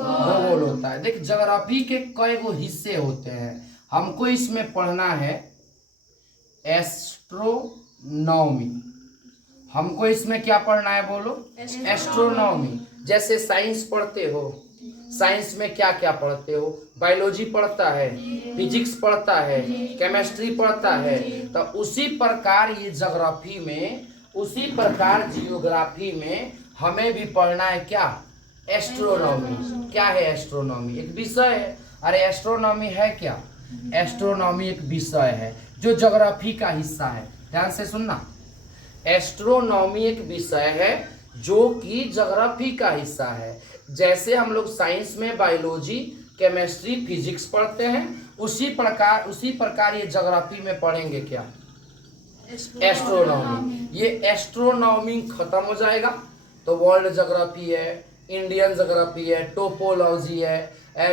भूगोल होता है। देख ज्योग्राफी के कई गो हिस्से होते हैं, हमको इसमें पढ़ना है एस्ट्रोनॉमी। हमको इसमें क्या पढ़ना है बोलो? एस्ट्रोनॉमी। जैसे साइंस पढ़ते हो, साइंस में क्या क्या पढ़ते हो? बायोलॉजी पढ़ता है, फिजिक्स पढ़ता है, केमिस्ट्री पढ़ता है। तो उसी प्रकार ये ज्योग्राफी में, उसी प्रकार जियोग्राफी में हमें भी पढ़ना है क्या? एस्ट्रोनॉमी। क्या है एस्ट्रोनॉमी? एक विषय है। अरे एस्ट्रोनॉमी है क्या? एस्ट्रोनॉमी एक विषय है जो ज्योग्राफी का हिस्सा है। ध्यान से सुनना, एस्ट्रोनॉमी एक विषय है जो कि ज्योग्राफी का हिस्सा है। जैसे हम लोग साइंस में बायोलॉजी, केमिस्ट्री, फिजिक्स पढ़ते हैं, उसी प्रकार ये ज्योग्राफी में पढ़ेंगे क्या? एस्ट्रोनॉमी। ये एस्ट्रोनॉमी खत्म हो जाएगा तो वर्ल्ड ज्योग्राफी है, इंडियन ज्योग्राफी है, टोपोलॉजी है,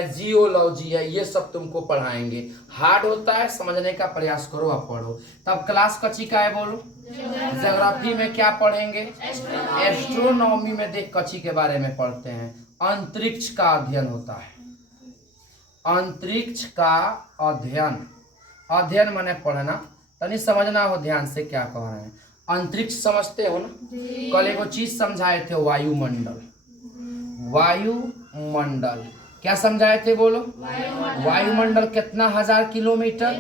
जियोलॉजी है, ये सब तुमको पढ़ाएंगे। हार्ड होता है, समझने का प्रयास करो, आप पढ़ो। तब क्लास कच्ची का है बोलो? ज्योग्राफी में क्या पढ़ेंगे? एस्ट्रोनॉमी में देख कच्ची के बारे में पढ़ते हैं, अंतरिक्ष का अध्ययन होता है। अंतरिक्ष का अध्ययन, अध्ययन माने पढ़ना, तनी समझना हो ध्यान से क्या कह रहे हैं। अंतरिक्ष समझते हो ना? कल एगो चीज समझाए थे, वायुमंडल। वायुमंडल क्या समझाए थे बोलो? वायुमंडल कितना हजार किलोमीटर?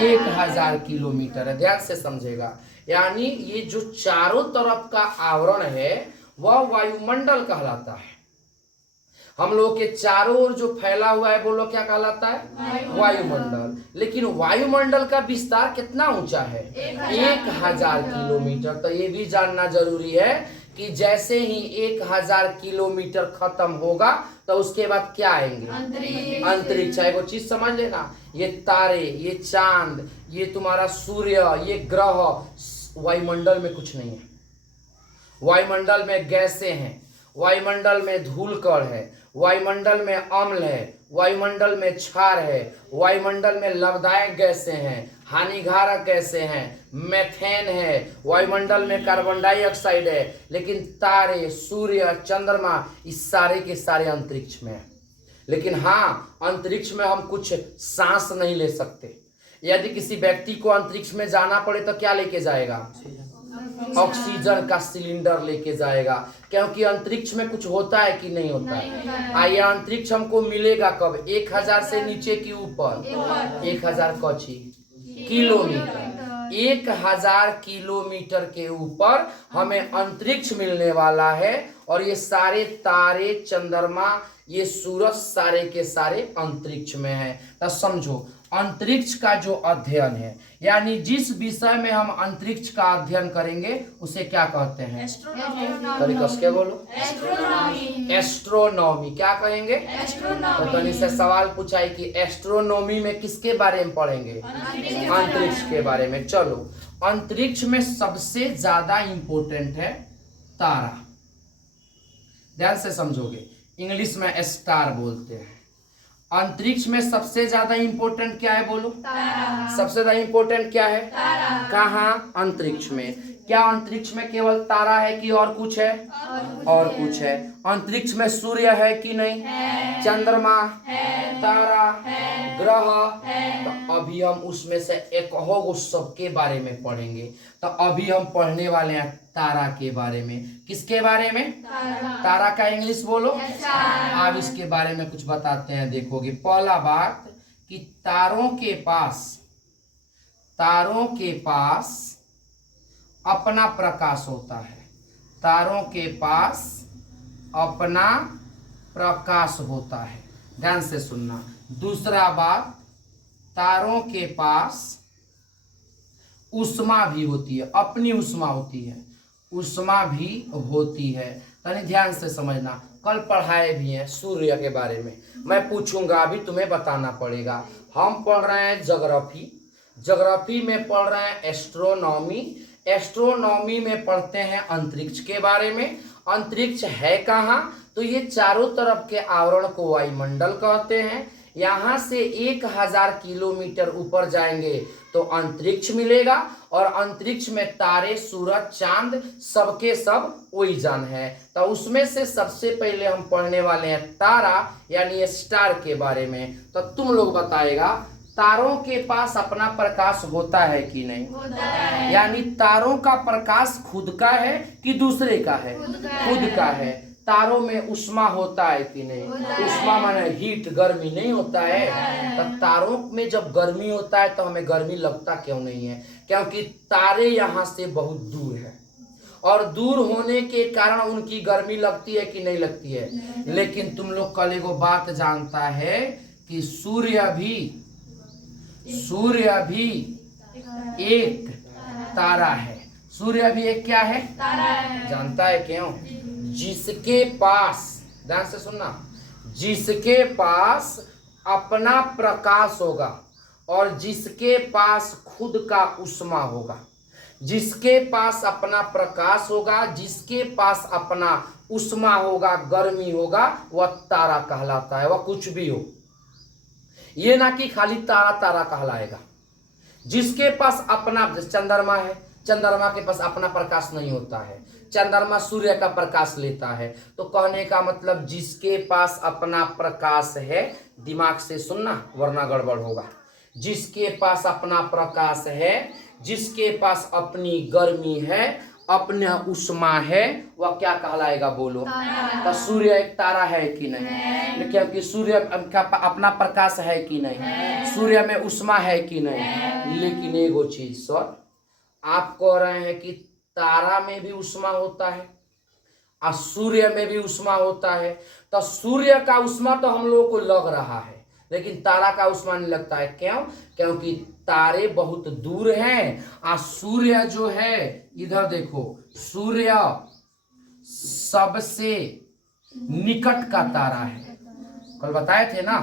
1000 किलोमीटर है। ध्यान से समझेगा, यानी ये जो चारों तरफ का आवरण है वह वायुमंडल कहलाता है। हम लोग के चारों ओर जो फैला हुआ है बोलो क्या कहलाता है? वायुमंडल। लेकिन वायुमंडल का विस्तार कितना ऊंचा है? 1000 किलोमीटर। तो ये भी जानना जरूरी है कि जैसे ही 1000 किलोमीटर खत्म होगा तो उसके बाद क्या आएंगे? अंतरिक्ष। वो चीज समझ लेना, ये तारे, ये चांद, ये तुम्हारा सूर्य, ये ग्रह, वायुमंडल में कुछ नहीं है। वायुमंडल में गैसें हैं, वायुमंडल में धूल कण है, वायुमंडल में अम्ल है, वायुमंडल में क्षार है, वायुमंडल में लाभदायक गैसें हैं, हानिकारक गैसें हैं, मेथेन है, वायुमंडल में कार्बन डाइऑक्साइड है। लेकिन तारे, सूर्य, चंद्रमा, इस सारे के सारे अंतरिक्ष में है। लेकिन हाँ, अंतरिक्ष में हम कुछ सांस नहीं ले सकते। यदि किसी व्यक्ति को अंतरिक्ष में जाना पड़े तो क्या लेके जाएगा? ऑक्सीजन का सिलेंडर लेके जाएगा, क्योंकि अंतरिक्ष में कुछ होता है कि नहीं होता है। आइए, अंतरिक्ष हमको मिलेगा कब? 1000 से नीचे की ऊपर 1000 किलोमीटर। 1000 किलोमीटर के ऊपर हमें अंतरिक्ष मिलने वाला है। और ये सारे तारे, चंद्रमा, ये सूरज सारे के सारे अंतरिक्ष में है। तो समझो, अंतरिक्ष का जो अध्ययन है, यानी जिस विषय में हम अंतरिक्ष का अध्ययन करेंगे उसे क्या कहते हैं? क्या बोलो? एस्ट्रोनॉमी। क्या कहेंगे? तो तनी से सवाल पूछा है कि एस्ट्रोनॉमी में किसके बारे में पढ़ेंगे? अंतरिक्ष के बारे में। चलो, अंतरिक्ष में सबसे ज्यादा इंपोर्टेंट है तारा। ध्यान से समझोगे, इंग्लिश में स्टार बोलते हैं। अंतरिक्ष में सबसे ज्यादा इंपोर्टेंट क्या है बोलो? तारा। सबसे ज्यादा इंपोर्टेंट क्या है? तारा। कहाँ? अंतरिक्ष में। क्या अंतरिक्ष में केवल तारा है कि और कुछ है? और कुछ है। अंतरिक्ष में सूर्य है कि नहीं? है। चंद्रमा है, तारा है, ग्रह है। तो अभी हम उसमें से एक हो सबके बारे में पढ़ेंगे। तो अभी हम पढ़ने वाले हैं तारा के बारे में। किसके बारे में? तारा का इंग्लिश बोलो। अब इसके बारे में कुछ बताते हैं, देखोगे। पहला बात कि तारों के पास अपना प्रकाश होता है। तारों के पास अपना प्रकाश होता है। ध्यान से सुनना। दूसरा बात, तारों के पास ऊष्मा भी होती है, अपनी ऊष्मा होती है, ऊष्मा भी होती है। तनी ध्यान से समझना, कल पढ़ाए भी हैं सूर्य के बारे में। मैं पूछूंगा, अभी तुम्हें बताना पड़ेगा। हम पढ़ रहे हैं ज्योग्राफी, ज्योग्राफी में पढ़ रहे हैं एस्ट्रोनॉमी, एस्ट्रोनॉमी में पढ़ते हैं अंतरिक्ष के बारे में। अंतरिक्ष है कहाँ? तो ये चारों तरफ के आवरण को वायुमंडल कहते हैं। यहाँ से 1000 किलोमीटर ऊपर जाएंगे तो अंतरिक्ष मिलेगा, और अंतरिक्ष में तारे, सूरज, चांद सबके सब ओइजन है। तो उसमें से सबसे पहले हम पढ़ने वाले हैं तारा यानी स्टार के बारे में। तो तुम लोग बताएगा तारों के पास अपना प्रकाश होता है कि नहीं? होता है। यानी तारों का प्रकाश खुद का है कि दूसरे का है? खुद का है। तारों में उष्मा होता है कि नहीं? उष्मा माने हीट, गर्मी नहीं होता है। तो तारों में जब गर्मी होता है तो हमें गर्मी लगता क्यों नहीं है? क्योंकि तारे यहाँ से बहुत दूर है, और दूर होने के कारण उनकी गर्मी लगती है कि नहीं लगती है? लेकिन तुम लोग कल एगो बात जानता है कि सूर्य भी एक तारा है। सूर्य भी एक क्या है? तारा है। जानता है क्यों? जिसके पास, ध्यान से सुनना, जिसके पास अपना प्रकाश होगा और जिसके पास खुद का उष्मा होगा, जिसके पास अपना प्रकाश होगा, जिसके पास अपना उष्मा होगा, गर्मी होगा, वह तारा कहलाता है। वह कुछ भी हो, ये ना कि खाली तारा तारा कहलाएगा। जिसके पास अपना, चंद्रमा है, चंद्रमा के पास अपना प्रकाश नहीं होता है, चंद्रमा सूर्य का प्रकाश लेता है। तो कहने का मतलब जिसके पास अपना प्रकाश है, दिमाग से सुनना वरना गड़बड़ होगा। जिसके पास अपना प्रकाश है, जिसके पास अपनी गर्मी है, अपना उष्मा है, वह क्या कहलाएगा बोलो? तो सूर्य एक तारा है कि नहीं? क्योंकि सूर्य का अपना प्रकाश है कि नहीं? सूर्य में उष्मा है कि नहीं? लेकिन एगो चीज सर, आप कह रहे हैं कि तारा में भी उष्मा होता है और सूर्य में भी उष्मा होता है। तो सूर्य का उष्मा तो हम लोगों को लग रहा है, लेकिन तारा का उष्मा नहीं लगता है। क्यों? क्योंकि तारे बहुत दूर हैं और सूर्य जो है, इधर देखो, सूर्य सबसे निकट का तारा है। कल बताए थे ना,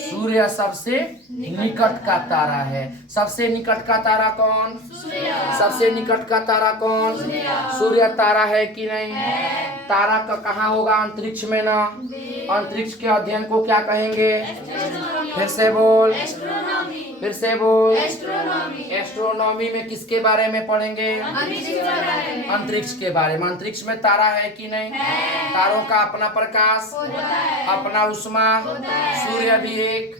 सूर्य सबसे निकट का तारा है। सबसे निकट का तारा कौन? सबसे निकट का तारा कौन? सूर्य तारा है कि नहीं? तारा का कहाँ होगा? अंतरिक्ष में ना। अंतरिक्ष के अध्ययन को क्या कहेंगे? फिर से बोल, फिर से बोल। एस्ट्रोनॉमी में किसके बारे में पढ़ेंगे? अंतरिक्ष के बारे में। अंतरिक्ष में तारा है कि नहीं? तारों का अपना प्रकाश, अपना उष्मा। सूर्य भी एक,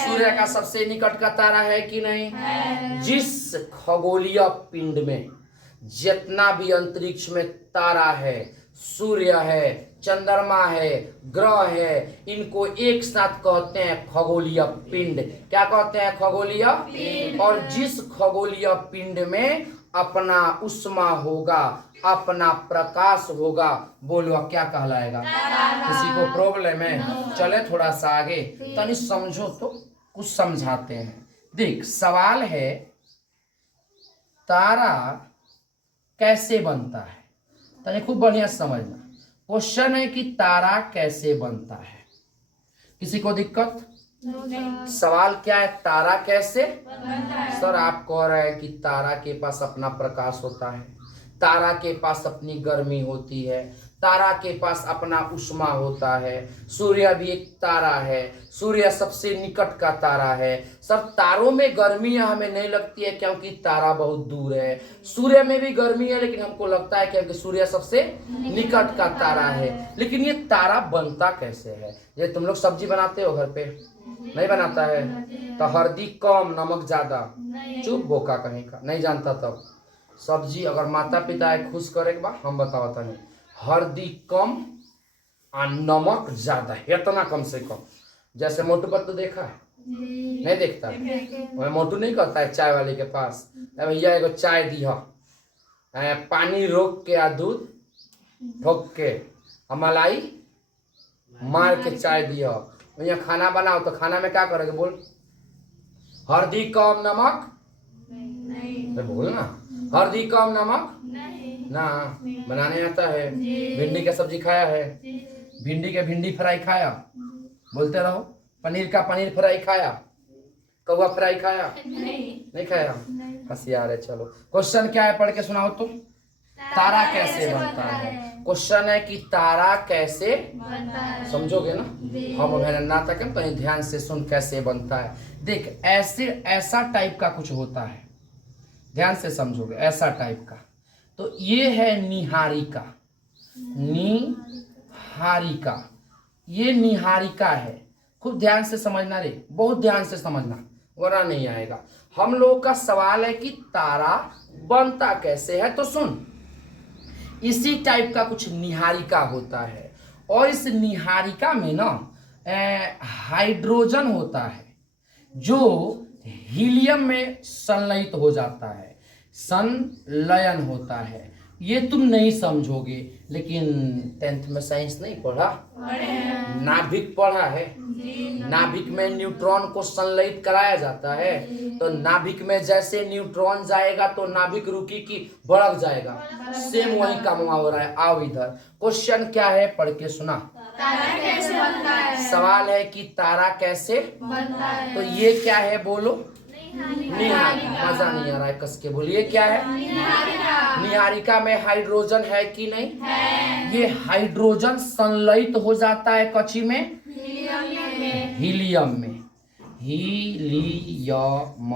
सूर्य का सबसे निकट का तारा है कि नहीं? जिस खगोलीय पिंड में जितना भी अंतरिक्ष में तारा है, सूर्य है, चंद्रमा है, ग्रह है, इनको एक साथ कहते हैं खगोलीय पिंड। क्या कहते हैं? खगोलीय पिंड। और जिस खगोलीय पिंड में अपना उष्मा होगा, अपना प्रकाश होगा, बोलो क्या कहलाएगा? किसी को प्रॉब्लम है? चले थोड़ा सा आगे, तनी समझो तो कुछ समझाते हैं। देख, सवाल है तारा कैसे बनता है, तनी खूब बढ़िया समझना। क्वेश्चन है कि तारा कैसे बनता है। किसी को दिक्कत? सवाल क्या है? तारा कैसे? सर आप कह रहे हैं कि तारा के पास अपना प्रकाश होता है, तारा के पास अपनी गर्मी होती है, तारा के पास अपना उष्मा होता है। सूर्य भी एक तारा है, सूर्य सबसे निकट का तारा है। सब तारों में गर्मी हमें नहीं लगती है क्योंकि तारा बहुत दूर है। सूर्य में भी गर्मी है लेकिन हमको लगता है क्योंकि सूर्य सबसे निकट का तारा है। लेकिन ये तारा बनता कैसे है? ये तुम लोग सब्जी बनाते हो घर पे? नहीं बनाता है? तो हल्दी कम, नमक ज्यादा। चुप बोका कहीं का, नहीं जानता। तब सब्जी अगर माता पिता है खुश करे के बाद हम बताओ तनी, हल्दी कम और नमक ज्यादा, इतना कम से कम। जैसे मोटू पतलू देखा है? नहीं देखता? वह मोटू नहीं कहता है चाय वाले के पास, भैया एगो चाय दी हो, पानी रोक के आ दूध ठोक के और मलाई मार के चाय दी हो। भैया खाना बनाओ तो खाना में क्या करोगे? बोल, हल्दी कम नमक नहीं। बोल ना, हल्दी कम नमक ना। बनाने आता है? भिंडी का सब्जी खाया है? भिंडी के भिंडी फ्राई खाया? बोलते रहो। पनीर का पनीर फ्राई खाया? कौवा फ्राई खाया? नहीं खाया? होशियार है। चलो क्वेश्चन क्या है, पढ़ के सुनाओ तुम। तारा कैसे बनता है। क्वेश्चन है कि तारा कैसे समझोगे ना। हम नाटक है तो ध्यान से सुन कैसे बनता है। देख ऐसे ऐसा टाइप का कुछ होता है, ध्यान से समझोगे ऐसा टाइप का। तो ये है निहारिका, निहारिका, ये निहारिका है। खूब ध्यान से समझना रे, बहुत ध्यान से समझना वरना नहीं आएगा। हम लोगों का सवाल है कि तारा बनता कैसे है। तो सुन, इसी टाइप का कुछ निहारिका होता है और इस निहारिका में ना हाइड्रोजन होता है जो हीलियम में संलयित हो जाता है, संलयन होता है। ये तुम नहीं समझोगे, लेकिन 10th में साइंस नहीं पढ़ा, नाभिक पढ़ा है। नाभिक में न्यूट्रॉन को संलयित कराया जाता है। तो नाभिक में जैसे न्यूट्रॉन जाएगा तो नाभिक रुकी की बढ़ जाएगा। सेम वही काम हो रहा है। आओ इधर, क्वेश्चन क्या है पढ़ के सुना। तारा कैसे बनता है? सवाल है कि तारा कैसे बनता है। तो ये क्या है बोलो। निहारिका। मजा नहीं आ रहा है, कस के बोलिए क्या है। निहारिका। निहारिका में हाइड्रोजन है कि नहीं है। ये हाइड्रोजन संलयित हो जाता है कची में, हीलियम में। हीलियम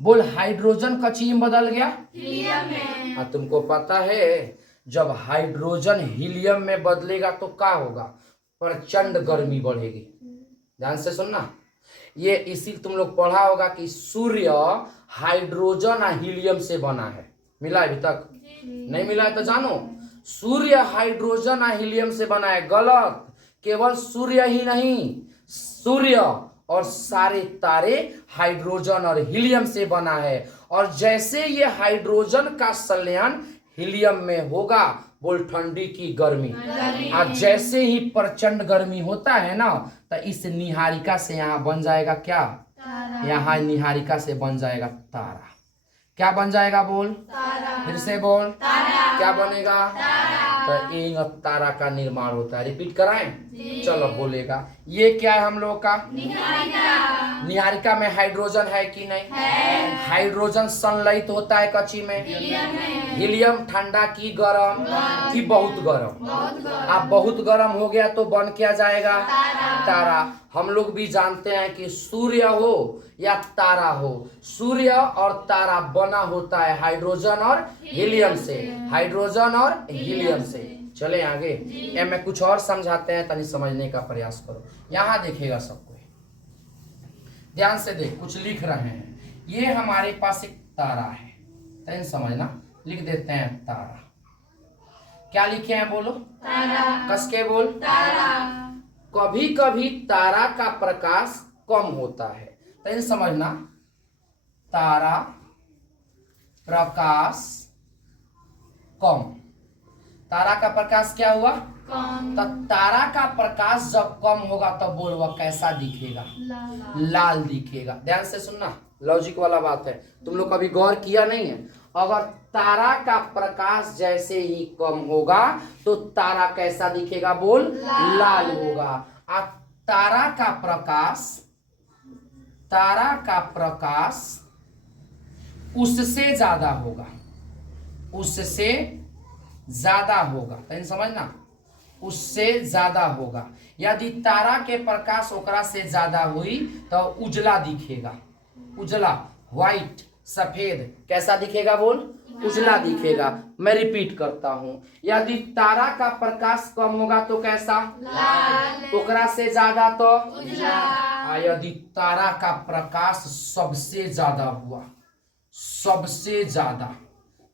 बोल, हाइड्रोजन कची में बदल गया हीलियम में। तुमको पता है जब हाइड्रोजन हीलियम में बदलेगा तो क्या होगा, प्रचंड गर्मी बढ़ेगी। ध्यान से सुनना, ये इसी तुम लोग पढ़ा होगा कि सूर्य हाइड्रोजन और हीलियम से बना है। मिला अभी तक नहीं मिला है तो जानो, सूर्य हाइड्रोजन और हीलियम से बना है। गलत, केवल सूर्य ही नहीं, सूर्य और सारे तारे हाइड्रोजन और हीलियम से बना है। और जैसे ये हाइड्रोजन का संलयन हीलियम में होगा, बोल ठंडी की गर्मी। और जैसे ही प्रचंड गर्मी होता है ना, तो इस निहारिका से यहाँ बन जाएगा क्या, यहाँ निहारिका से बन जाएगा तारा। क्या बन जाएगा बोल, तारा। फिर से बोल, तारा। क्या बनेगा, तारा। तो एक तारा का निर्माण होता है। रिपीट कराएं, चलो बोलेगा। ये क्या है हम लोग का, निहारिका। निहारिका में हाइड्रोजन है कि नहीं है। हाइड्रोजन संलयित होता है कची में, हीलियम। ठंडा की गरम की बहुत गरम, अब बहुत गरम हो गया तो बन क्या जाएगा, तारा। हम लोग भी जानते हैं कि सूर्य हो या तारा हो, सूर्य और तारा बना होता है हाइड्रोजन और हीलियम से, हाइड्रोजन और हीलियम से। चले आगे, ये मैं कुछ और समझाते हैं, तनी समझने का प्रयास करो। यहाँ देखेगा सबको, ध्यान से देख, कुछ लिख रहे हैं। ये हमारे पास एक तारा है, तनी समझना, लिख देते हैं तारा। क्या लिखे हैं बोलो, तारा। कस के बोल, तारा। कभी कभी तारा का प्रकाश कम होता है, तनी समझना, तारा प्रकाश कम। तारा का प्रकाश क्या हुआ, कम। तो तारा का प्रकाश जब कम होगा तो बोल वह कैसा दिखेगा, लाल दिखेगा। ध्यान से सुनना, लॉजिक वाला बात है, तुम लोग कभी गौर किया नहीं है। अगर तारा का प्रकाश जैसे ही कम होगा तो तारा कैसा दिखेगा बोल, लाल होगा। और तारा का प्रकाश उससे ज्यादा होगा, उससे ज्यादा होगा, तनी समझना, उससे ज्यादा होगा। यदि तारा के प्रकाश ओकरा से ज्यादा हुई तो उजला दिखेगा, उजला, व्हाइट, सफेद। कैसा दिखेगा बोल, उजला दिखेगा। मैं रिपीट करता हूं, यदि तारा का प्रकाश कम होगा तो कैसा, लाल। ओकरा से ज्यादा तो उजला। और यदि तारा का प्रकाश सबसे ज्यादा हुआ, सबसे ज्यादा,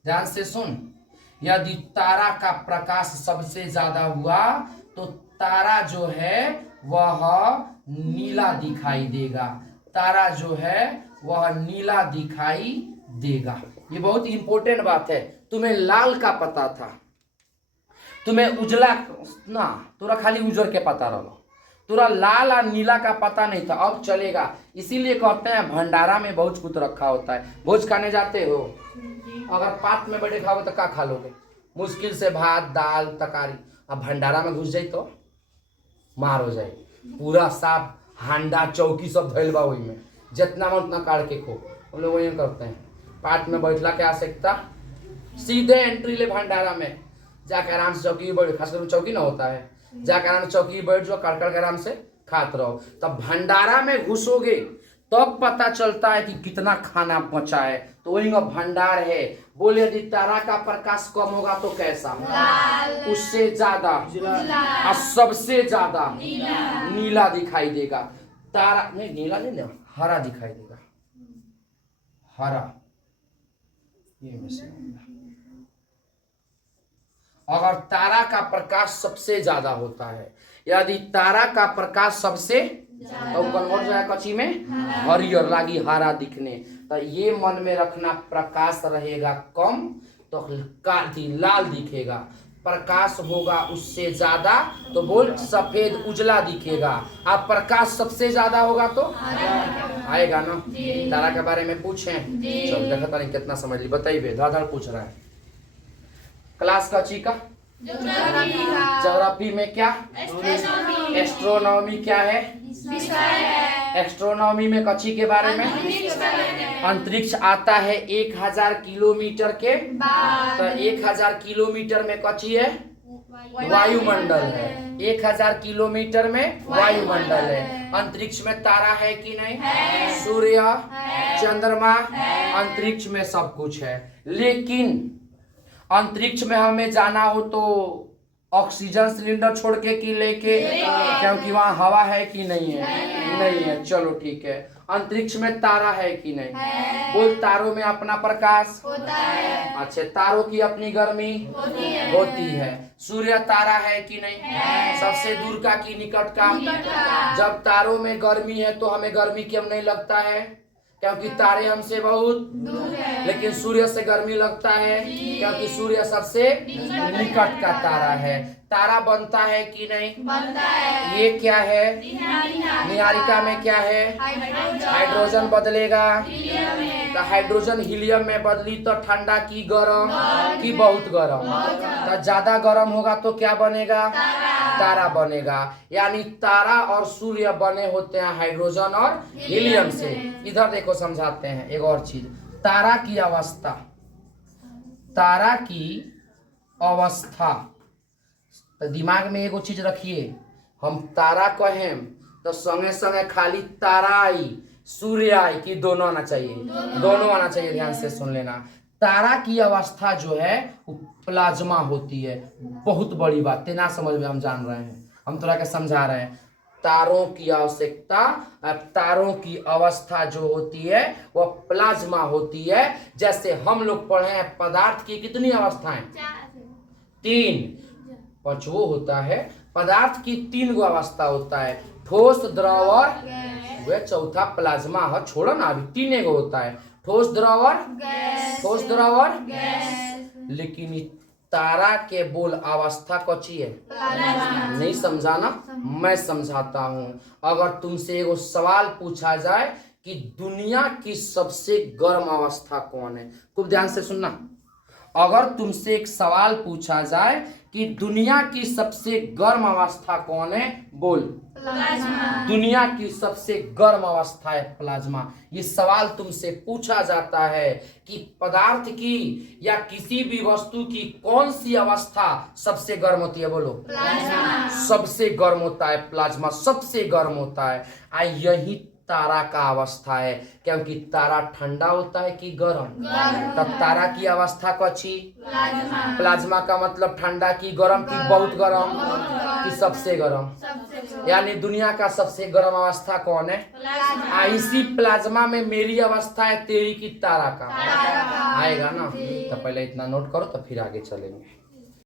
ध्यान से सुन, यदि तारा का प्रकाश सबसे ज्यादा हुआ तो तारा जो है वह नीला दिखाई देगा, तारा जो है वह नीला दिखाई देगा। ये बहुत इंपॉर्टेंट बात है। तुम्हें लाल का पता था, तुम्हें उजला ना, तुरा खाली उजर के पता रहो, तुरा लाल और नीला का पता नहीं था। अब चलेगा, इसीलिए कहते हैं भंडारा में बहुत कुछ रखा होता है। भोज खाने जाते हो, अगर पात में बैठे खाओगे तो क्या खा लोगे, मुश्किल से भात दाल तरकारी। अब भंडारा में घुस जाए तो मार हो जाए, पूरा साफ हांडा चौकी सब धैल बा, वही में जितना मन उतना काट के खो। हम लोग वही करते हैं, पात में बैठला के आवश्यकता सीधे एंट्री ले भंडारा में, जाकर आराम से चौकी बैठ, खासकर चौकी ना होता है, जाकर आराम से चौकी बैठ जाओ, काट के आराम से खाते रहो। तब भंडारा में घुसोगे तब पता चलता है कि कितना खाना बचा है। तो वही भंडार है। बोले यदि तारा का प्रकाश कम होगा तो कैसा, उससे ज्यादा और सबसे ज्यादा नीला दिखाई देगा। तारा नहीं, नीला नहीं ना, हरा दिखाई देगा, हरा। ये में से अगर तारा का प्रकाश सबसे ज्यादा होता है, यदि तारा का प्रकाश सबसे तो कन्वर्ट जो है कच्ची में हरियर लागी, हरा दिखने। तो ये मन में रखना, प्रकाश रहेगा कम तो काली लाल दिखेगा, प्रकाश होगा उससे ज्यादा तो बोल सफेद उजला दिखेगा, अब प्रकाश सबसे ज्यादा होगा तो आएगा ना। तारा के बारे में पूछे, चल देखा नहीं कितना समझ ली, बताइए। धड़ पूछ रहा है क्लास का ची का ज्योग्राफी में क्या, एस्ट्रोनॉमी क्या है, एस्ट्रोनॉमी में कच्ची के बारे में अंतरिक्ष आता है 1000 किलोमीटर के, तो 1000 किलोमीटर में कच्ची है वायुमंडल है, 1000 किलोमीटर में वायुमंडल है। अंतरिक्ष में तारा है कि नहीं, सूर्य, चंद्रमा, अंतरिक्ष में सब कुछ है। लेकिन अंतरिक्ष में हमें जाना हो तो ऑक्सीजन सिलेंडर छोड़ के कि लेके, क्योंकि वहाँ हवा है कि नहीं है, नहीं है। चलो ठीक है। अंतरिक्ष में तारा है कि नहीं, बोल तारों में अपना प्रकाश होता है। अच्छा, तारों की अपनी गर्मी होती है। सूर्य तारा है कि नहीं, सबसे दूर का कि निकट का। जब तारों में गर्मी है तो हमें गर्मी क्यों नहीं लगता है, क्योंकि तारे हमसे बहुत दूर है। लेकिन सूर्य से गर्मी लगता है क्योंकि सूर्य सबसे निकट का तारा है। तारा बनता है कि नहीं, बनता है। ये क्या है, निहारिका में क्या है, हाइड्रोजन बदलेगा, तो हाइड्रोजन हीलियम में बदली तो ठंडा की गर्म की बहुत गर्म, तो ज्यादा गर्म होगा तो क्या बनेगा, तारा बनेगा। यानी तारा और सूर्य बने होते हैं हाइड्रोजन और हीलियम से। इधर देखो समझाते हैं एक और चीज, तारा की अवस्था, तारा की अवस्था। तो दिमाग में एगो चीज रखिए, हम तारा कहें तो संगे संगे खाली तारा आई सूर्य आई कि दोनों आना चाहिए, दोनों आना चाहिए। ध्यान से सुन लेना, तारा की अवस्था जो है वो प्लाज्मा होती है। बहुत बड़ी बात तेना समझ में हम जान रहे हैं, हम थोड़ा के समझा रहे हैं। तारों की आवश्यकता, तारों की अवस्था जो होती है वह प्लाज्मा होती है। जैसे हम लोग पढ़े हैं पदार्थ की कितनी अवस्थाएं, 3, पांचवो होता है। पदार्थ की 3 गो अवस्था होता है, ठोस, द्रव और वह चौथा प्लाज्मा है। छोड़ो ना, अभी 3 गो होता है, ठोस, द्रव और ठोस, द्रव और लेकिन तारा के बोल अवस्था कौची है, नहीं समझाना, मैं समझाता हूं। अगर तुमसे एगो सवाल पूछा जाए कि दुनिया की सबसे गर्म अवस्था कौन है, खूब ध्यान से सुनना। अगर तुमसे एक सवाल पूछा जाए कि दुनिया की सबसे गर्म अवस्था कौन है, बोल प्लाज्मा। दुनिया की सबसे गर्म अवस्था है प्लाज्मा। ये सवाल तुमसे पूछा जाता है कि पदार्थ की या किसी भी वस्तु की कौन सी अवस्था सबसे गर्म होती है, बोलो प्लाज्मा। सबसे गर्म होता है प्लाज्मा, सबसे गर्म होता है। यही तारा का अवस्था है, क्योंकि तारा ठंडा होता है कि गर्म, तब तारा की अवस्था कौची, प्लाज्मा का मतलब ठंडा की गर्म की बहुत गर्म कि सबसे गर्म। यानी दुनिया का सबसे गर्म अवस्था कौन है, इसी प्लाज्मा में मेरी अवस्था है, तेरी की तारा का आएगा ना। तो पहले इतना नोट करो तो फिर आगे चलेंगे।